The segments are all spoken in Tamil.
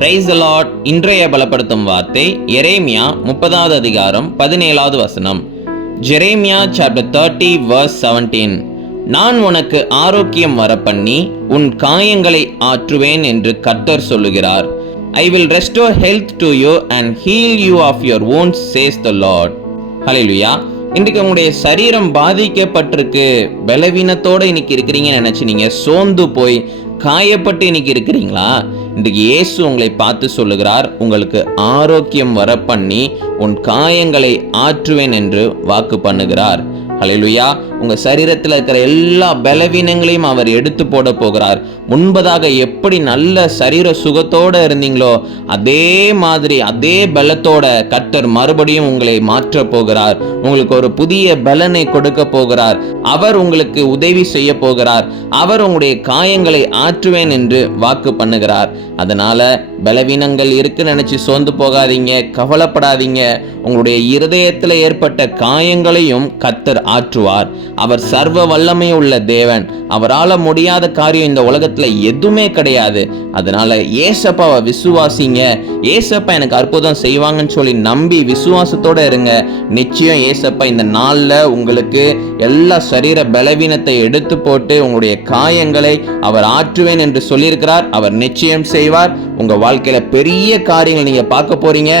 Praise the Lord. இன்றைய பலப்படுத்தும் வார்த்தை எரேமியா 30வது அதிகாரம் 17வது வசனம். Jeremiah chapter 30 verse 17. நான் உனக்கு ஆரோக்கியம் வரப்பண்ணி உன் காயங்களை ஆற்றுவேன் என்று கர்த்தர் சொல்லுகிறார். I will restore health to you and heal you of your wounds, says the Lord. ஹல்லேலூயா. இன்றைக்கு உங்களுடைய சரீரம் பாதிக்கப்பட்டிருக்கு, பலவீனத்தோடு இன்னைக்கு இருக்கிறீங்கன்னு நினைச்சு நீங்க சோர்ந்து போய் காயப்பட்டு இன்னைக்கு இருக்கிறீங்களா? இன்றைக்கு இயேசு உங்களை பார்த்து சொல்லுகிறார், உங்களுக்கு ஆரோக்கியம் வர பண்ணி உன் காயங்களை ஆற்றுவேன் என்று வாக்கு பண்ணுகிறார். ஹல்லேலூயா. உங்க சரீரத்தில் இருக்கிற எல்லா பலவீனங்களையும் அவர் எடுத்து போட போகிறார். முன்பதாக எப்படி நல்ல சரீர சுகத்தோட இருந்தீங்களோ அதே மாதிரி அதே பலத்தோட கர்த்தர் மறுபடியும் உங்களை மாற்ற போகிறார். உங்களுக்கு ஒரு புதிய பலனை கொடுக்க போகிறார். அவர் உங்களுக்கு உதவி செய்ய போகிறார். அவர் உங்களுடைய காயங்களை ஆற்றுவேன் என்று வாக்கு பண்ணுகிறார். அதனால பலவீனங்கள் இருக்கு நினைச்சு சோர்ந்து போகாதீங்க, கவலைப்படாதீங்க. உங்களுடைய இருதயத்தில் ஏற்பட்ட காயங்களையும் கர்த்தர் ஆற்றுவார். அவர் சர்வ வல்லமை உள்ள தேவன். அவரால் முடியாத காரியம் இந்த உலகத்துல எதுவுமே கிடையாது. அதனால ஏசப்பாவை விசுவாசிங்க. ஏசப்பா எனக்கு அற்புதம் செய்வாங்கன்னு சொல்லி நம்பி விசுவாசத்தோட இருங்க. நிச்சயம் ஏசப்பா இந்த நாள்ல உங்களுக்கு எல்லா சரீர பலவீனத்தை எடுத்து போட்டு உங்களுடைய காயங்களை அவர் ஆற்றுவேன் என்று சொல்லியிருக்கிறார். அவர் நிச்சயம் செய்வார். உங்க வாழ்க்கையில பெரிய காரியங்கள் நீங்க பார்க்க போறீங்க.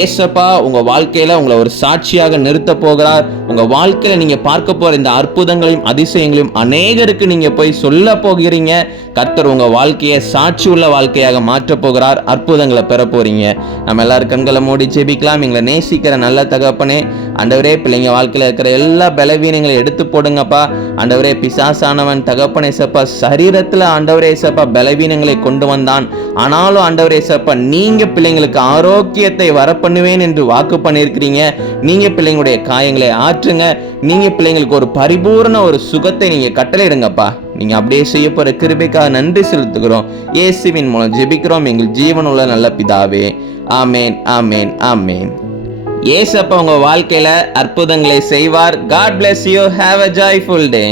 ஏசப்பா உங்க வாழ்க்கையில உங்களை ஒரு சாட்சியாக நிறுத்த போகிறார். உங்க வாழ்க்கையில நீங்க பார்க்க போற இந்த அற்புதங்களையும் அதிசயங்களையும் அநேகருக்கு நீங்க போய் சொல்ல போகிறீங்க. கர்த்தர் உங்க வாழ்க்கையை சாட்சி உள்ள வாழ்க்கையாக மாற்ற போகிறார். அற்புதங்களை பெற போறீங்க. நம்ம எல்லாரும் கண்களை மூடி ஜெபிக்கலாம். எங்களை நேசிக்கிற நல்ல தகப்பனே, ஆண்டவரே, பிள்ளைங்க வாழ்க்கையில இருக்கிற எல்லா பலவீனங்களை எடுத்து போடுங்கப்பா. ஆண்டவரே, பிசாசானவன் தகப்பனே சப்பா சரீரத்துல ஆண்டவரே சப்பா பலவீனங்களை கொண்டு வந்தான். ஆனாலும் ஆண்டவரே சப்பா நீங்க பிள்ளைங்களுக்கு ஆரோக்கியத்தை வர பண்ணுவேன் என்று வாக்கு பண்ணியிருக்கிறீங்க. நீங்க பிள்ளைங்களுடைய காயங்களை ஆற்றுங்க. நீங்க பிள்ளைங்களுக்கு ஒரு பரிபூர்ண ஒரு சுகத்தை நீங்க கட்டளையிடுங்கப்பா. நீங்க அப்படியே செய்ய போற கிருபைக்காக நன்றி செலுத்துகிறோம். இயேசுவின் மூலம் ஜெபிக்கிறோம் எங்கள் ஜீவனுள்ள நல்ல பிதாவே. ஆமேன், ஆமேன், ஆமேன். ஏசப்பா உங்க வாழ்க்கையில அற்புதங்களை செய்வார். God bless you. Have a joyful day.